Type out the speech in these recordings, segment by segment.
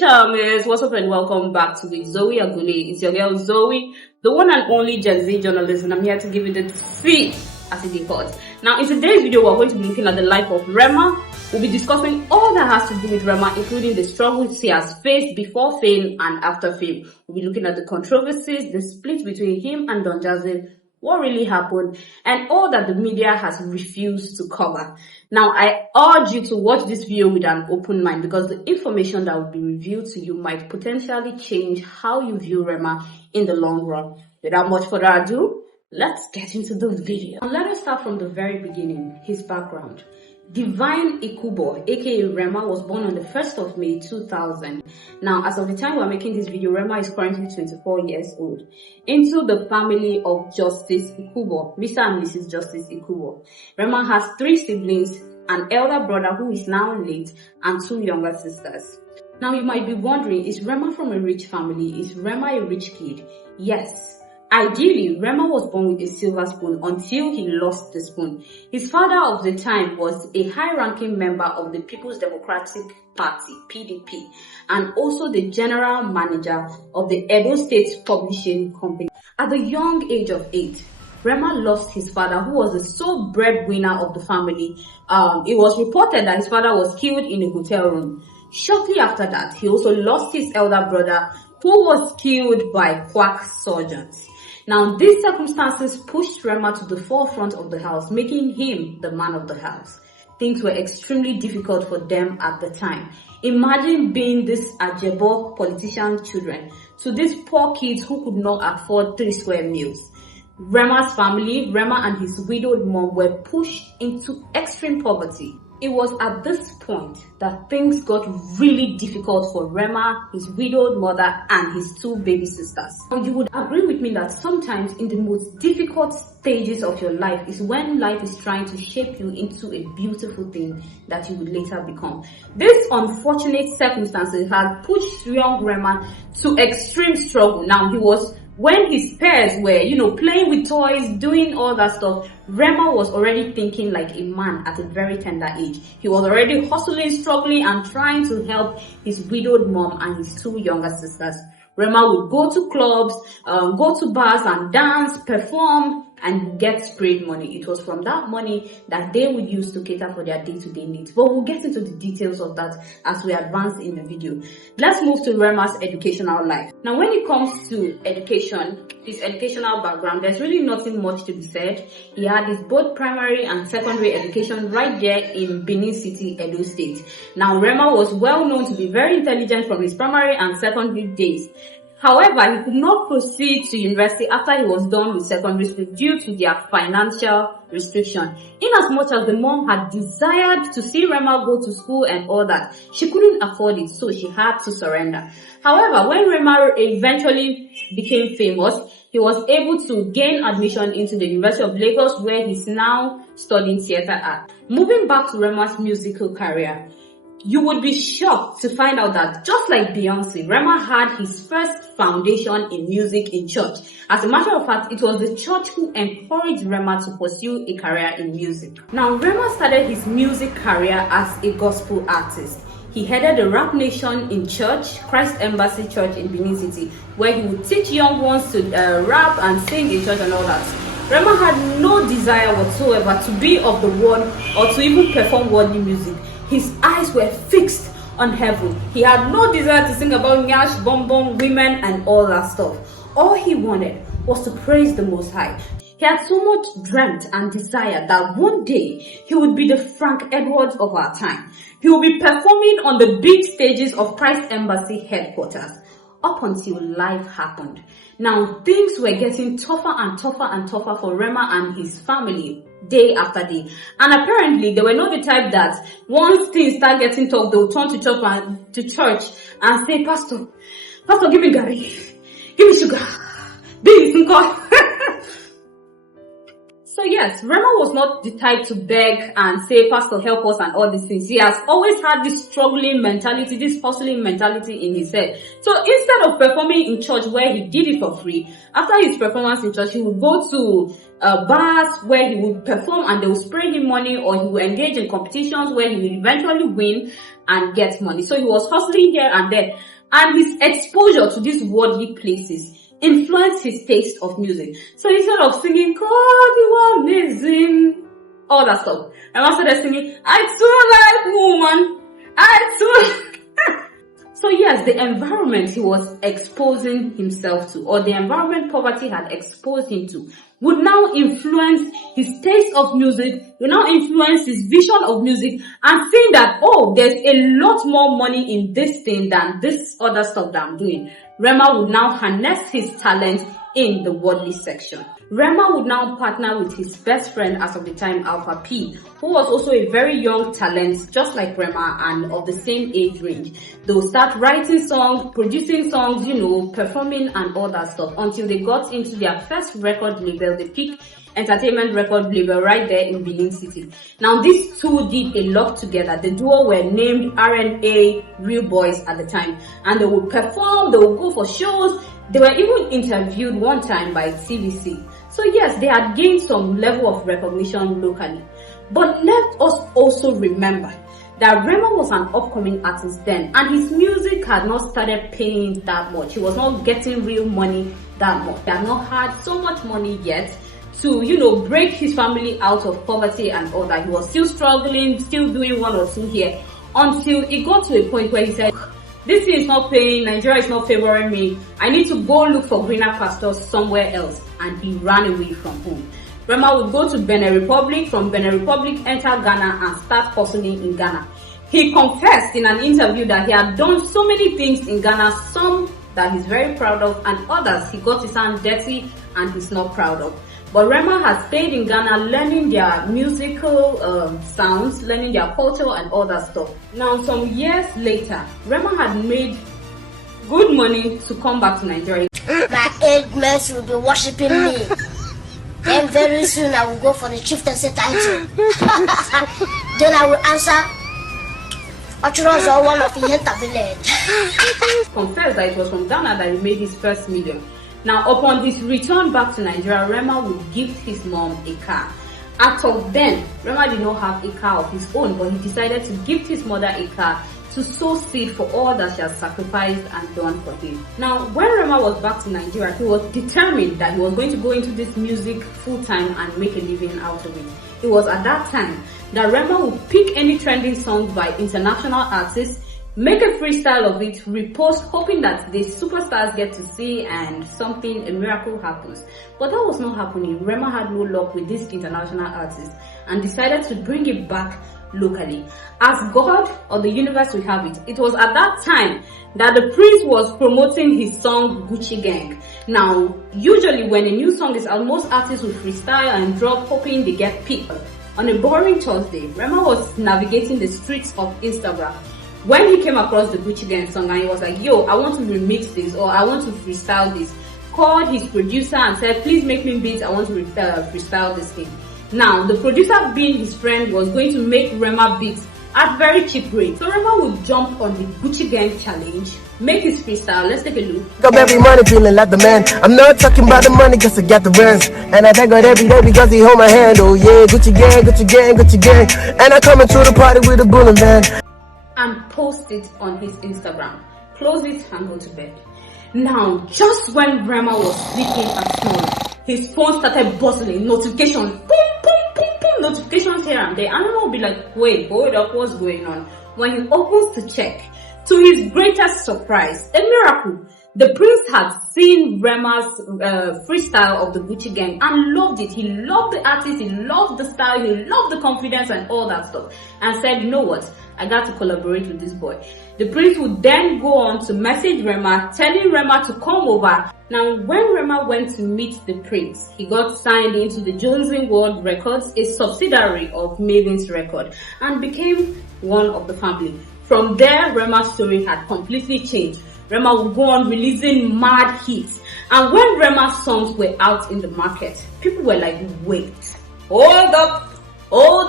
Charmers, what's up and welcome back to the Zoe Agule. It's your girl Zoe, the one and only Gen Z journalist, and I'm here to give you the tea as it is. Now in today's video, we're going to be looking at the life of Rema. We'll be discussing all that has to do with Rema, including the struggles he has faced before fame and after fame. We'll be looking at the controversies, the split between him and Don Jazzy, what really happened, and all that the media has refused to cover. Now, I urge you to watch this video with an open mind because the information that will be revealed to you might potentially change how you view Rema in the long run. Without much further ado, let's get into the video. Now, let us start from the very beginning, his background. Divine Ikubo, aka Rema, was born on the 1st of May 2000. Now, as of the time we're making this video, Rema is currently 24 years old. Into the family of Justice Ikubo, Mr. and Mrs. Justice Ikubo. Rema has 3 siblings, an elder brother who is now late, and 2 younger sisters. Now, you might be wondering, is Rema from a rich family? Is Rema a rich kid? Yes. Ideally, Rema was born with a silver spoon until he lost the spoon. His father of the time was a high-ranking member of the People's Democratic Party, PDP, and also the general manager of the Edo State Publishing Company. At the young age of 8, Rema lost his father, who was the sole breadwinner of the family. It was reported that his father was killed in a hotel room. Shortly after that, he also lost his elder brother, who was killed by quack surgeons. Now, these circumstances pushed Rema to the forefront of the house, making him the man of the house. Things were extremely difficult for them at the time. Imagine being this Ajebo politician children to these poor kids who could not afford 3 square meals. Rema's family, Rema and his widowed mom, were pushed into extreme poverty. It was at this point that things got really difficult for Rema, his widowed mother, and his 2 baby sisters. Now, you would agree with me that sometimes in the most difficult stages of your life is when life is trying to shape you into a beautiful thing that you would later become. This unfortunate circumstances had pushed young Rema to extreme struggle. Now, when his peers were, playing with toys, doing all that stuff, Rema was already thinking like a man at a very tender age. He was already hustling, struggling, and trying to help his widowed mom and his 2 younger sisters. Rema would go to clubs, go to bars and dance, perform, and get sprayed money. It was from that money that they would use to cater for their day-to-day needs. But we'll get into the details of that as we advance in the video. Let's move to Rema's educational life. Now, when it comes to education, his educational background, there's really nothing much to be said. He had his both primary and secondary education right there in Benin City, Edo State. Now, Rema was well known to be very intelligent from his primary and secondary days. However, he could not proceed to university after he was done with secondary school due to their financial restriction. Inasmuch as the mom had desired to see Rema go to school and all that, she couldn't afford it, so she had to surrender. However, when Rema eventually became famous, he was able to gain admission into the University of Lagos, where he's now studying theatre art. Moving back to Rema's musical career, you would be shocked to find out that just like Beyonce, Rema had his first foundation in music in church. As a matter of fact, it was the church who encouraged Rema to pursue a career in music. Now, Rema started his music career as a gospel artist. He headed the Rap Nation in church, Christ Embassy Church in Benin City, where he would teach young ones to rap and sing in church and all that. Rema had no desire whatsoever to be of the world or to even perform worldly music. His eyes were fixed on heaven. He had no desire to sing about nyash, bonbon, women, and all that stuff. All he wanted was to praise the Most High. He had so much dreamt and desire that one day he would be the Frank Edwards of our time. He would be performing on the big stages of Christ Embassy headquarters. Up until life happened. Now, things were getting tougher and tougher and tougher for Rema and his family day after day. And apparently, they were not the type that once things start getting tough, they will turn to church and say, Pastor, give me Gary, give me sugar, beans and coffee. So yes, Rema was not the type to beg and say, Pastor, help us and all these things. He has always had this struggling mentality, this hustling mentality in his head. So instead of performing in church where he did it for free, after his performance in church, he would go to bars where he would perform and they would spray him money, or he would engage in competitions where he would eventually win and get money. So he was hustling here and there. And his exposure to these worldly places influenced his taste of music. So instead of singing, God, you are amazing, all that stuff, Rema started singing, I too like woman, I too. So yes, the environment he was exposing himself to, or the environment poverty had exposed him to, would now influence his taste of music, would now influence his vision of music, and seeing that, oh, there's a lot more money in this thing than this other stuff that I'm doing. Rema would now harness his talent in the worldly section. Rema would now partner with his best friend as of the time, Alpha P, who was also a very young talent, just like Rema, and of the same age range. They would start writing songs, producing songs, performing and all that stuff, until they got into their first record label, the Peak Entertainment record label right there in Benin City. Now these two did a lot together. The duo were named RNA Real Boys at the time, and they would perform, they would go for shows. They were even interviewed one time by TVC. So yes, they had gained some level of recognition locally. But let us also remember that Rema was an upcoming artist then, and his music had not started paying that much. He was not getting real money that much. He had not had so much money yet to, break his family out of poverty and all that. He was still struggling, still doing one or two here, until it got to a point where he said, this thing is not paying, Nigeria is not favoring me, I need to go look for greener pastures somewhere else. And he ran away from home. Rema would go to Benin Republic, from Benin Republic enter Ghana and start hustling in Ghana. He confessed in an interview that he had done so many things in Ghana, some that he's very proud of, and others he got his hand dirty and he's not proud of. But Rema has stayed in Ghana learning their musical sounds, learning their culture and all that stuff. Now some years later, Rema had made good money to come back to Nigeria. My age mates will be worshipping me. Then very soon I will go for the chieftaincy title. Then I will answer Ochuros or one of the village. Confessed that it was from Ghana that he made his first million. Now, upon his return back to Nigeria, Rema would gift his mom a car. As of then, Rema did not have a car of his own, but he decided to gift his mother a car to sow seed for all that she has sacrificed and done for him. Now, when Rema was back to Nigeria, he was determined that he was going to go into this music full-time and make a living out of it. It was at that time that Rema would pick any trending songs by international artists, make a freestyle of it, repost, hoping that the superstars get to see and a miracle happens. But that was not happening. Rema had no luck with these international artists and decided to bring it back locally. As God or the universe will have it, it was at that time that the prince was promoting his song Gucci Gang. Now, usually when a new song is out, most artists will freestyle and drop, hoping they get picked. On a boring Thursday, Rema was navigating the streets of Instagram when he came across the Gucci Gang song, and he was like, yo, I want to remix this, or I want to freestyle this. Called his producer and said, please make me beats, I want to freestyle this thing. Now, the producer, being his friend, was going to make Rema beats at very cheap rate. So Rema would jump on the Gucci Gang challenge, make his freestyle. Let's take a look. Up every morning feeling like the man. I'm not talking about the money cause I got the rent. And I thank God every day because he hold my hand. Oh yeah, Gucci Gang, Gucci Gang, Gucci Gang. And I come into the party with a bullet man. And post it on his Instagram. Close it and go to bed. Now, just when Rema was sleeping at home, his phone started buzzing, notifications, boom, boom, boom, boom, notifications here and there. And Rema will be like, wait, hold up, what's going on? When he opens to check, to his greatest surprise, a miracle, the prince had seen Rema's freestyle of the Gucci Gang and loved it. He loved the artist, he loved the style, he loved the confidence and all that stuff, and said, you know what, I got to collaborate with this boy. The prince would then go on to message Rema, telling Rema to come over. Now, when Rema went to meet the prince, he got signed into the Jonesing World Records, a subsidiary of Mavin's Record, and became one of the family. From there, Rema's story had completely changed. Rema would go on releasing mad hits. And when Rema's songs were out in the market, people were like, wait, hold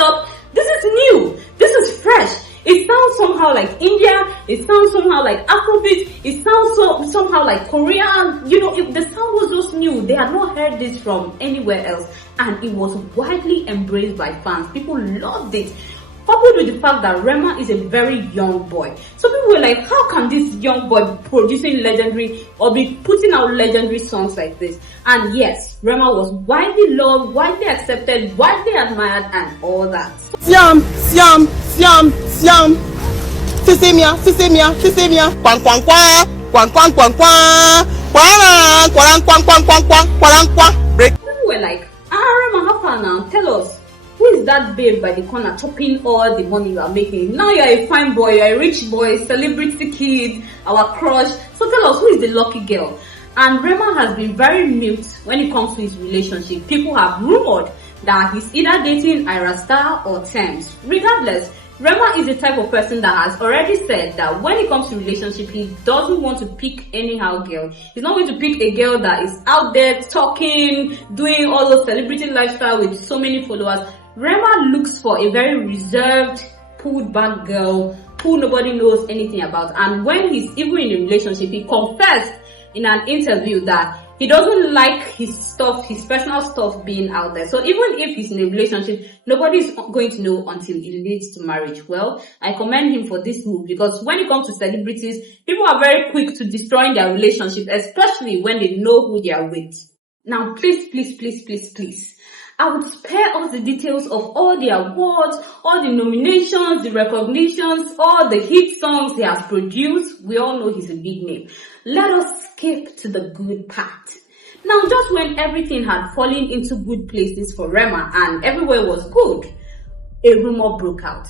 up. This is new. This is fresh. It sounds somehow like India. It sounds somehow like Afrobeats. It sounds somehow like Korean. You know, the sound was just new. They had not heard this from anywhere else, and it was widely embraced by fans. People loved it. Coupled with the fact that Rema is a very young boy. So people were like, how can this young boy be producing legendary or be putting out legendary songs like this? And yes, Rema was widely loved, widely accepted, widely admired, and all that. Siam, sisemia, kwang kwang kwang. People were like, Rema, how far now? Tell us. Who is that babe by the corner chopping all the money you are making? Now you are a fine boy, you are a rich boy, celebrity kid, our crush. So tell us, who is the lucky girl? And Rema has been very mute when it comes to his relationship. People have rumored that he's either dating Ira Star or Thames. Regardless, Rema is the type of person that has already said that when it comes to relationship, he doesn't want to pick anyhow girl. He's not going to pick a girl that is out there talking, doing all those celebrity lifestyle with so many followers. Rema looks for a very reserved, pulled back girl who nobody knows anything about. And when he's even in a relationship, he confessed in an interview that he doesn't like his stuff, his personal stuff being out there. So even if he's in a relationship, nobody's going to know until it leads to marriage. Well, I commend him for this move, because when it comes to celebrities, people are very quick to destroying their relationship, especially when they know who they are with. Now, please, I would spare us the details of all the awards, all the nominations, the recognitions, all the hit songs he has produced. We all know he's a big name. Let us skip to the good part. Now, just when everything had fallen into good places for Rema and everywhere was good, a rumor broke out.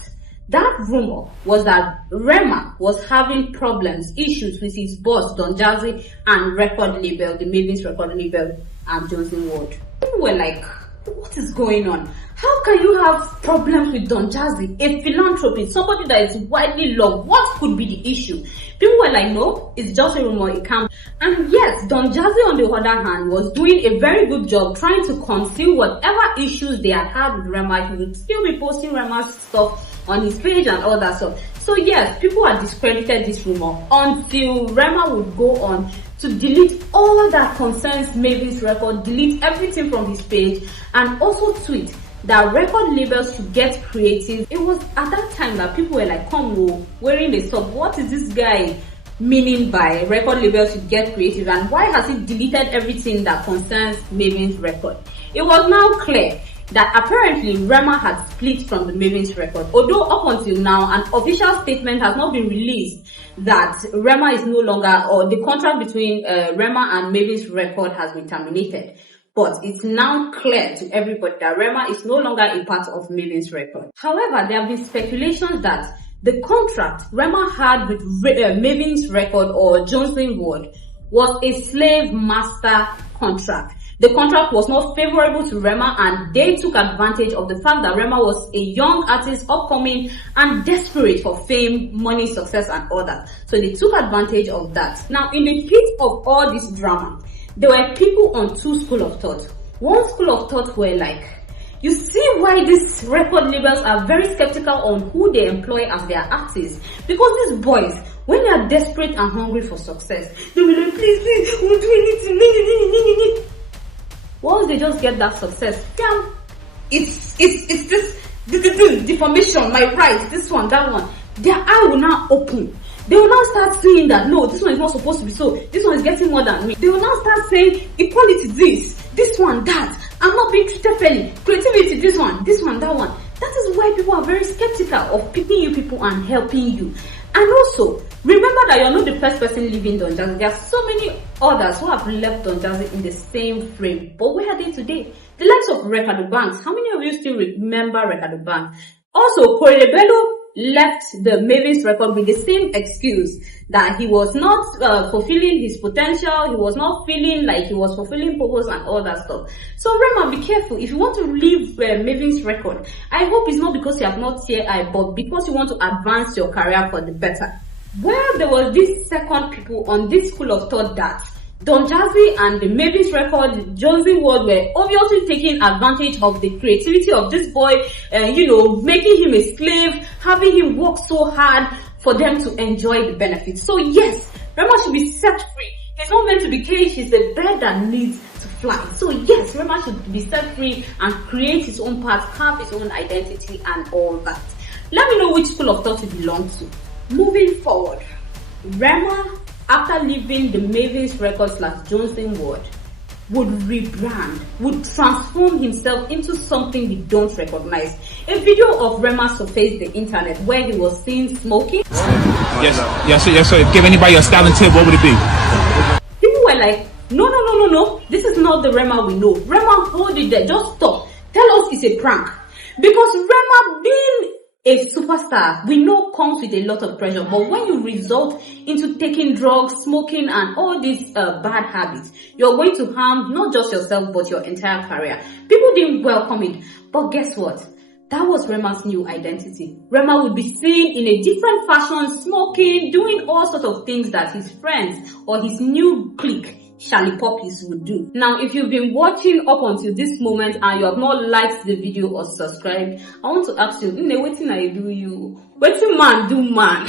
That rumor was that Rema was having problems, issues with his boss, Don Jazzy, and record label, the Mavin's record label, and Johnson Ward. People were like, what is going on? How can you have problems with Don Jazzy, a philanthropist, somebody that is widely loved? What could be the issue? People were like, no, it's just a rumor, it can't. And yes, Don Jazzy on the other hand was doing a very good job trying to conceal whatever issues they had with Rema. He would still be posting Rema's stuff on his page and all that stuff. So yes, people had discredited this rumor until Rema would go on to delete all that concerns Mavin's record, delete everything from his page, and also tweet that record labels should get creative. It was at that time that people were like, come on, wearing a sub, what is this guy meaning by record labels should get creative, and why has he deleted everything that concerns Mavin's record? It was now clear that apparently Rema had split from the Mavin's record, although up until now an official statement has not been released that Rema is no longer, or the contract between Rema and Mavin's record has been terminated. But it's now clear to everybody that Rema is no longer a part of Mavin's record. However, there have been speculations that the contract Rema had with Mavin's record or Johnson Ward was a slave master contract. The contract was not favorable to Rema, and they took advantage of the fact that Rema was a young artist, upcoming, and desperate for fame, money, success, and all that. So they took advantage of that. Now, in the heat of all this drama, there were people on two schools of thought. One school of thought were like, you see why these record labels are very skeptical on who they employ as their artists? Because these boys, when they are desperate and hungry for success, they will like, please, we'll do anything. Once they just get that success, damn, it's this deformation, my right, this one, that one. Their eye will now open. They will now start saying that no, this one is not supposed to be so. This one is getting more than me. They will now start saying equality this one, that. I'm not being treated fairly. Creativity, this one, that one. That is why people are very skeptical of picking you people and helping you. And also, remember that you're not the first person leaving Don Jazzy. There are so many others who have left Don Jazzy in the same frame. But where are they today? The likes of Ricardo Banks. How many of you still remember Ricardo Banks? Also, Portobello left the Mavin's record with the same excuse that he was not fulfilling his potential, he was not feeling like he was fulfilling purpose and all that stuff. So Rema, be careful. If you want to leave Mavin's record, I hope it's not because you have not CI, but because you want to advance your career for the better. Well, there was this second people on this school of thought that Don Jazzy and the Mavin Records, Jonesy World were obviously taking advantage of the creativity of this boy, making him a slave, having him work so hard for them to enjoy the benefits. So yes, Rema should be set free. He's not meant to be caged, he's a bird that needs to fly. So yes, Rema should be set free and create his own path, have his own identity and all that. Let me know which school of thought you belong to. Moving forward, Rema, after leaving the Mavin Records / Johnson World, would rebrand, would transform himself into something we don't recognize. A video of Rema surfaced the internet where he was seen smoking. Yes, sir. Give anybody a styling tip, what would it be? People were like, no, this is not the Rema we know. Rema, hold it there, just stop. Tell us it's a prank. Because Rema, being a superstar, we know comes with a lot of pressure, but when you result into taking drugs, smoking and all these bad habits, you're going to harm not just yourself but your entire career. People didn't welcome it, but guess what? That was Rema's new identity. Rema would be seen in a different fashion, smoking, doing all sorts of things that his friends or his new clique, Charlie Poppies, would do. Now, if you've been watching up until this moment and you have not liked the video or subscribed, I want to ask you, wetin I do you? Wetin man do man?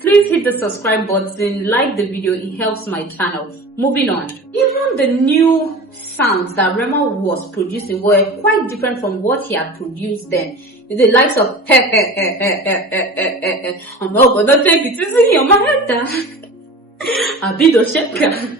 Please hit the subscribe button, like the video, it helps my channel. Moving on. Even the new sounds that Rema was producing were quite different from what he had produced then. The likes of I'm not gonna take it easy on my head. A bit of shaker.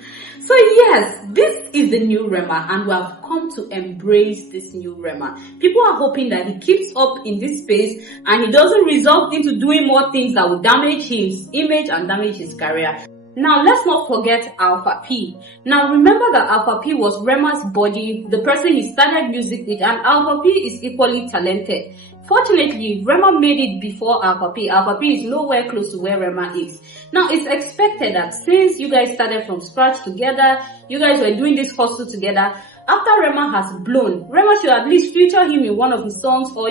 So yes, this is the new Rema and we have come to embrace this new Rema. People are hoping that he keeps up in this space and he doesn't result into doing more things that will damage his image and damage his career. Now let's not forget Alpha P. Now remember that Alpha P was Rema's body, the person he started music with, and Alpha P is equally talented. Fortunately, Rema made it before Alpha P. Alpha P is nowhere close to where Rema is. Now, it's expected that since you guys started from scratch together, you guys were doing this hustle together, after Rema has blown, Rema should at least feature him in one of his songs or,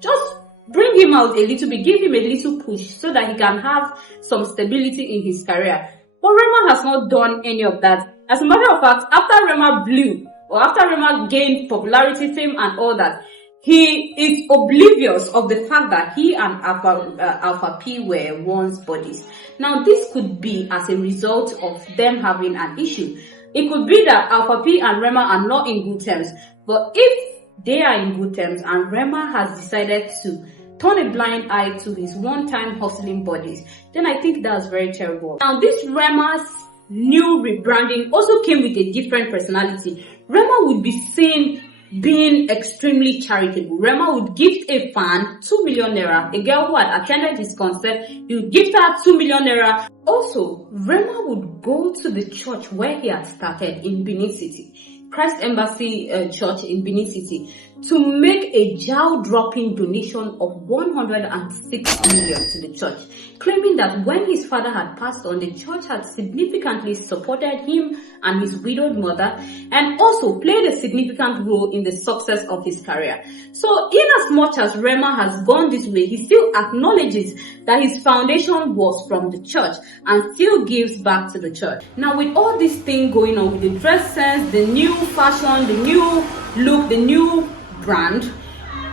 just bring him out a little bit, give him a little push so that he can have some stability in his career. But Rema has not done any of that. As a matter of fact, after Rema blew, or after Rema gained popularity, fame and all that, he is oblivious of the fact that he and Alpha P were once buddies. Now, this could be as a result of them having an issue. It could be that Alpha P and Rema are not in good terms. But if they are in good terms and Rema has decided to turn a blind eye to his one-time hustling buddies, then I think that's very terrible. Now, this Rema's new rebranding also came with a different personality. Rema would be seen being extremely charitable. Rema would gift a fan 2 million naira. A girl who had attended his concert, he would gift her 2 million naira. Also, Rema would go to the church where he had started in Benin City, Christ Embassy Church in Benin City, to make a jaw-dropping donation of 106 million to the church, claiming that when his father had passed on, the church had significantly supported him and his widowed mother, and also played a significant role in the success of his career. So, in as much as Rema has gone this way, he still acknowledges that his foundation was from the church and still gives back to the church. Now, with all this thing going on, with the dress sense, the new fashion, the new look, the new brand,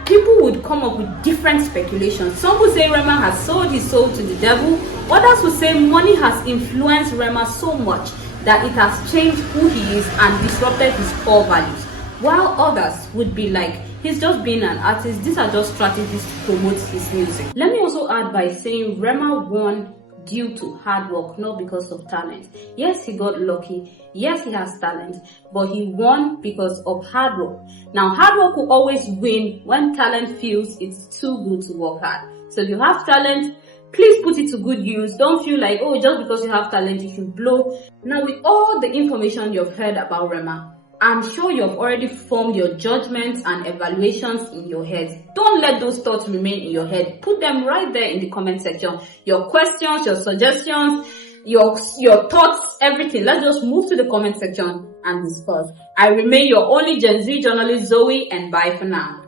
people would come up with different speculations. Some would say Rema has sold his soul to the devil. Others would say money has influenced Rema so much that it has changed who he is and disrupted his core values. While others would be like, he's just being an artist, these are just strategies to promote his music. Let me also add by saying Rema won due to hard work, not because of talent. Yes, he got lucky. Yes, he has talent, but he won because of hard work. Now, hard work will always win when talent feels it's too good to work hard. So if you have talent, please put it to good use. Don't feel like, oh, just because you have talent, you should blow. Now, with all the information you've heard about Rema, I'm sure you've already formed your judgments and evaluations in your head. Don't let those thoughts remain in your head. Put them right there in the comment section. Your questions, your suggestions, your thoughts, everything. Let's just move to the comment section and discuss. I remain your only Gen Z journalist, Zoe, and bye for now.